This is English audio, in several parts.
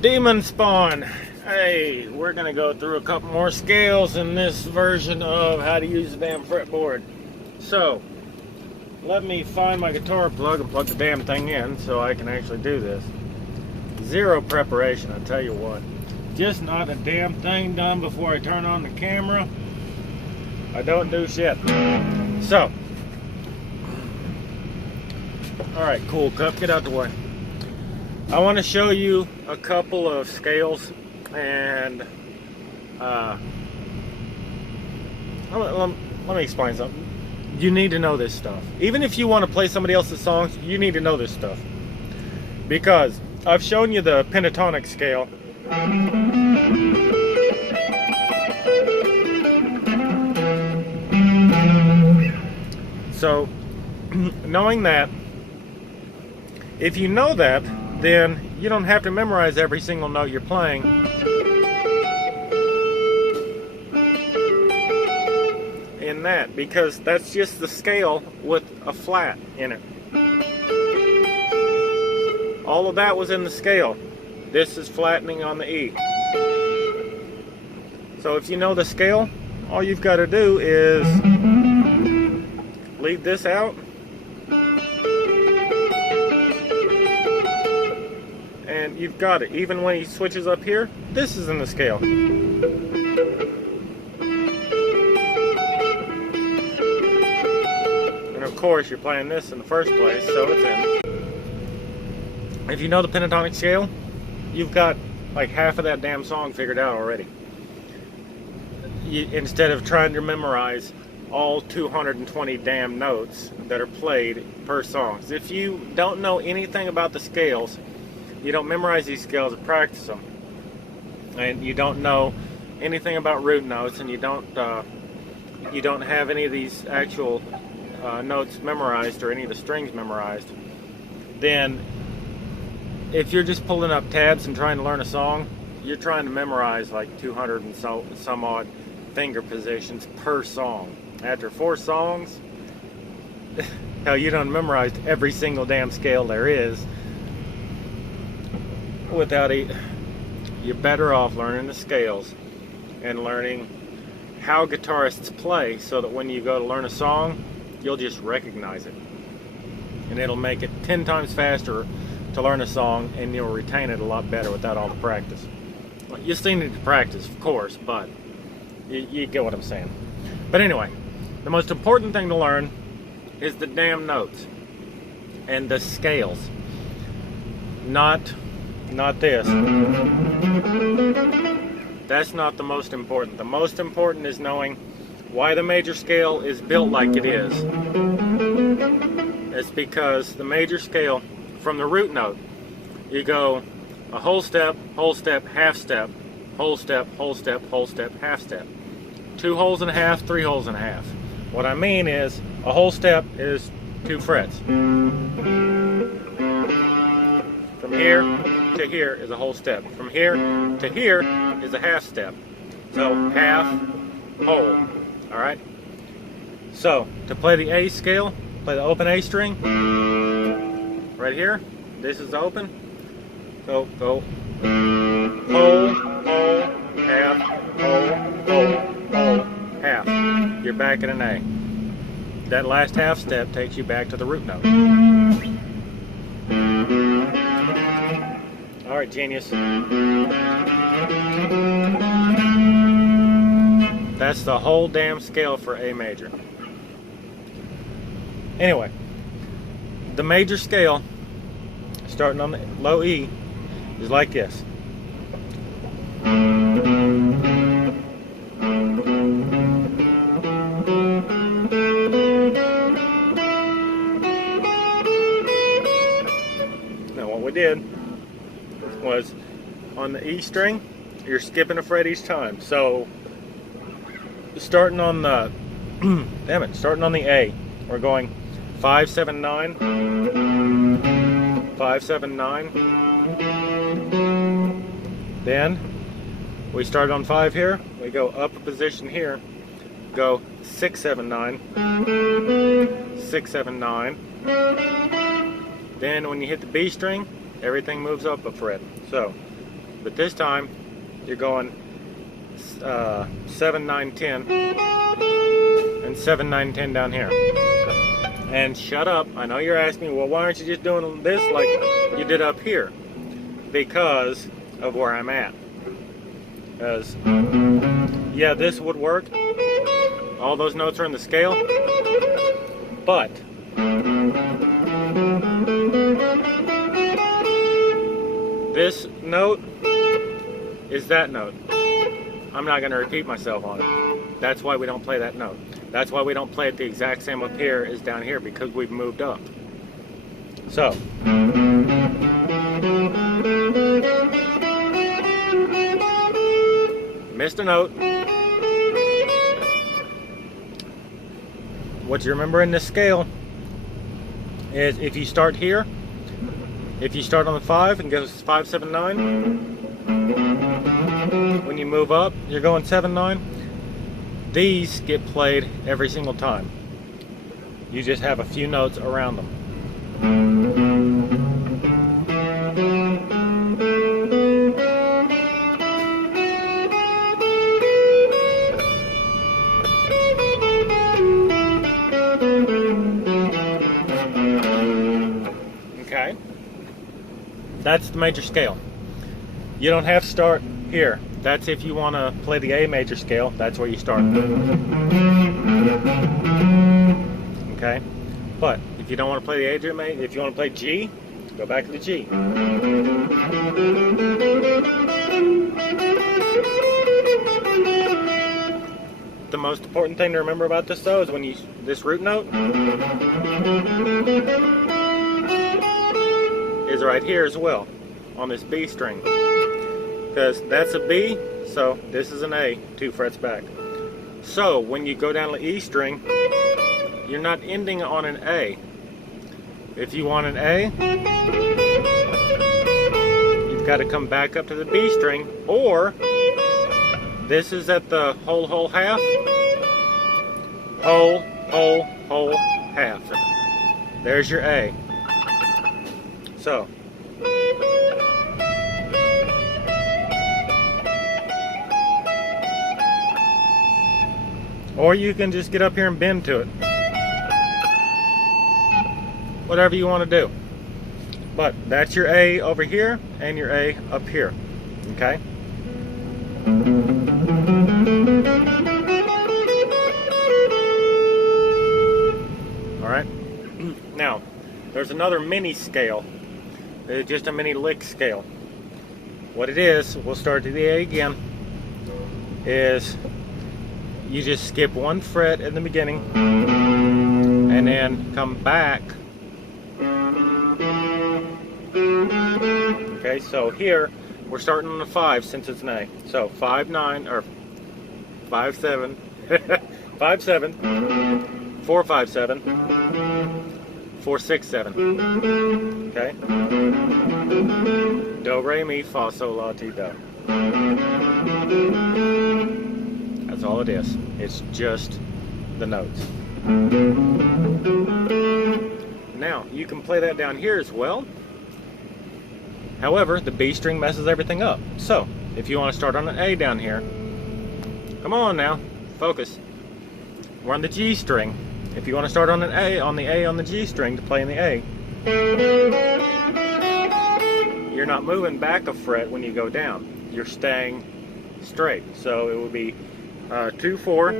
Demon Spawn. Hey, we're gonna go through a couple more scales in this version of how to use the damn fretboard. So, let me find my guitar plug and plug the damn thing in so I can actually do this. Zero preparation, I tell you what. Just not a damn thing done before I turn on the camera. I don't do shit. So, alright, cool cup, get out the way. I want to show you a couple of scales and let me explain something. You need to know this stuff. Even if you want to play somebody else's songs, you need to know this stuff. Because I've shown you the pentatonic scale. So, knowing that, if you know that, then you don't have to memorize every single note you're playing. In that, because that's just the scale with a flat in it. All of that was in the scale. This is flattening on the E. So if you know the scale, all you've got to do is leave this out and you've got it. Even when he switches up here, this is in the scale. And of course you're playing this in the first place, so it's in. If you know the pentatonic scale, you've got like half of that damn song figured out already. Instead of trying to memorize all 220 damn notes that are played per song. If you don't know anything about the scales, you don't memorize these scales or practice them, and you don't know anything about root notes, and you don't have any of these actual notes memorized or any of the strings memorized, then if you're just pulling up tabs and trying to learn a song, you're trying to memorize like 200 and some odd finger positions per song. After 4 songs, hell, you done memorized every single damn scale there is. Without it, you're better off learning the scales and learning how guitarists play, so that when you go to learn a song, you'll just recognize it, and it'll make it 10 times faster to learn a song, and you'll retain it a lot better without all the practice. You still need to practice, of course, but you get what I'm saying. But anyway, the most important thing to learn is the damn notes and the scales, not this. That's not the most important. The most important is knowing why the major scale is built like it is. It's because the major scale, from the root note, you go a whole step, half step, whole step, whole step, whole step, half step. 2 holes and a half, 3 holes and a half. What I mean is, a whole step is 2 frets. From here to here is a whole step. From here to here is a half step. So half, whole. Alright? So, to play the A scale, play the open A string. Right here, this is the open. Go, whole, half, whole, half. You're back in an A. That last half step takes you back to the root note. Alright, genius. That's the whole damn scale for A major. Anyway, the major scale, starting on the low E, is like this. Now what we did was, on the E string, you're skipping a fret each time. So, starting on the, starting on the A, we're going 5, 7, 9, 5, 7, 9. Then we start on 5 here, we go up a position here, go 6, 7, 9, 6, 7, 9. Then when you hit the B string, everything moves up a fret. So But this time, you're going 7, 9, 10, and 7, 9, 10 down here. And shut up, I know you're asking, well, why aren't you just doing this like you did up here? Because of where I'm at. Because, yeah, this would work. All those notes are in the scale. But this note is that note. I'm not going to repeat myself on it. That's why we don't play that note. That's why we don't play it the exact same up here as down here, because we've moved up. So, missed a note. What you remember in this scale is if you start here, if you start on the 5 and goes 5, 7, 9, when you move up, you're going 7, 9. These get played every single time. You just have a few notes around them. Okay? That's the major scale. You don't have to start here. That's if you want to play the A major scale, that's where you start. Okay? But if you don't want to play the A major, if you want to play G, go back to the G. The most important thing to remember about this though is when you, this root note is right here as well, on this B string. Because that's a B, so this is an A, 2 frets back. So when you go down the E string, you're not ending on an A. If you want an A, you've got to come back up to the B string, or this is at the whole, half. Whole, half. There's your A. So, or you can just get up here and bend to it. Whatever you want to do. But that's your A over here and your A up here. Okay? Alright? Now, there's another mini scale. It's just a mini lick scale. What it is, we'll start at the A again, is you just skip 1 fret in the beginning and then come back. Okay, so here we're starting on the 5 since it's an A. So 5, 9, or 5, 7, 5, 7, 4, 5, 7, 4, 6, 7. Okay? Do, re, mi, fa, sol, la, ti, do. That's all it is. It's just the notes. Now, you can play that down here as well. However, the B string messes everything up. So, if you want to start on an A down here, come on now, focus. We're on the G string. If you want to start on an A, on the G string to play in the A, you're not moving back a fret when you go down. You're staying straight. So it will be 2, 4,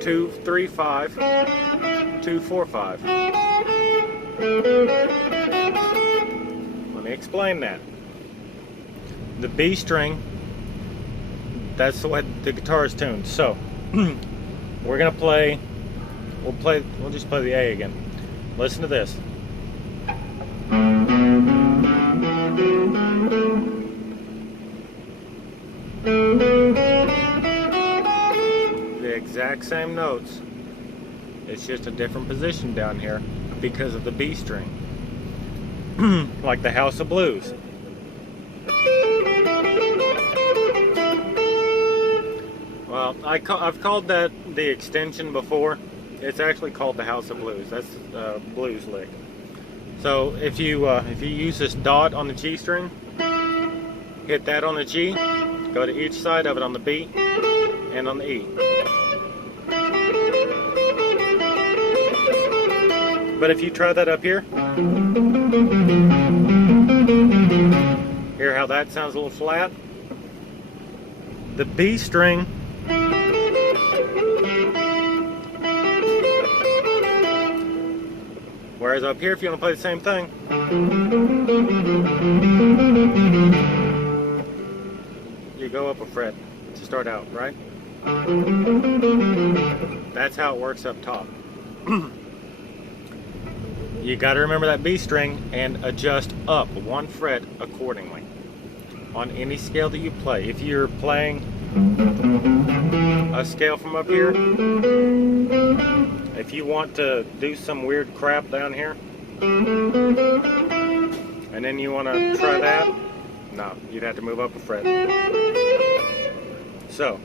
2, 3, 5, 2, 4, 5. Let me explain that. The B string, that's the way the guitar is tuned. So we're gonna play. We'll just play the A again. Listen to this. The exact same notes. It's just a different position down here because of the B string. Like the House of Blues. Well, I've called that the extension before. It's actually called the House of Blues. That's a blues lick. So if you use this dot on the G string, Hit that on the G, go to each side of it on the B and on the E. But if you try that up here, hear how that sounds a little flat? The B string whereas up here, if you want to play the same thing, you go up a fret to start out, right? That's how it works up top. You got to remember that B string and adjust up one fret accordingly on any scale that you play. If you're playing a scale from up here, if you want to do some weird crap down here, and then you want to try that, no, you'd have to move up a fret. So,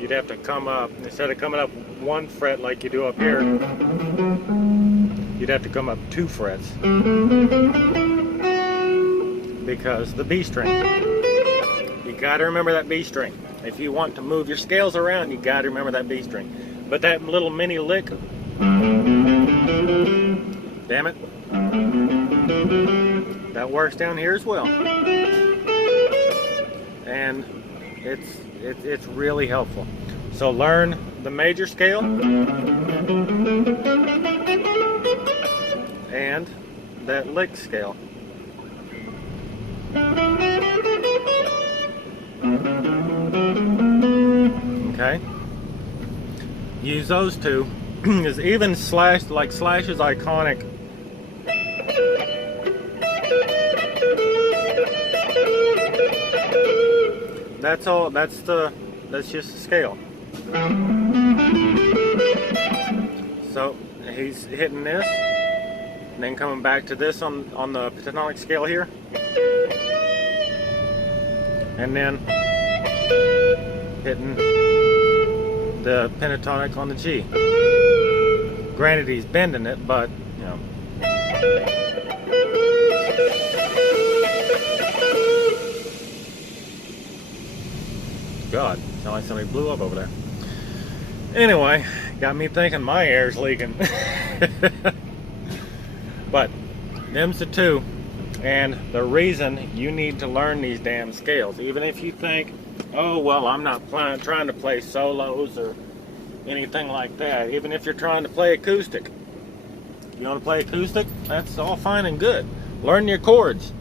you'd have to come up, instead of coming up one fret like you do up here, you'd have to come up 2 frets. Because the B string. You got to remember that B string. If you want to move your scales around, you got to remember that B string. But that little mini lick, damn it, that works down here as well. And it's really helpful. So learn the major scale and that lick scale. Okay, use those two. Is even Slash, like Slash's iconic that's all, that's just the scale. So he's hitting this and then coming back to this on the pentatonic scale here, and then hitting the pentatonic on the G. Granted, he's bending it, but you know. God, sound like somebody blew up over there. Anyway, got me thinking my air's leaking. But them's the two, and the reason you need to learn these damn scales. Even if you think, oh well, I'm not trying to play solos or anything like that. Even if you're trying to play acoustic, you want to play acoustic, that's all fine and good. Learn your chords,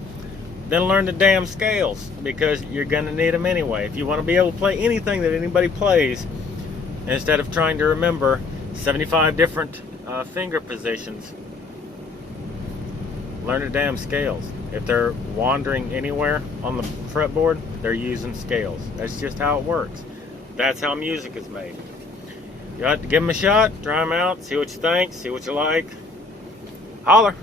then learn the damn scales, because you're gonna need them anyway. If you want to be able to play anything that anybody plays, instead of trying to remember 75 different finger positions, learn the damn scales. If they're wandering anywhere on the fretboard, they're using scales. That's just how it works. That's how music is made. You have to give them a shot, try them out, see what you think, see what you like. Holler!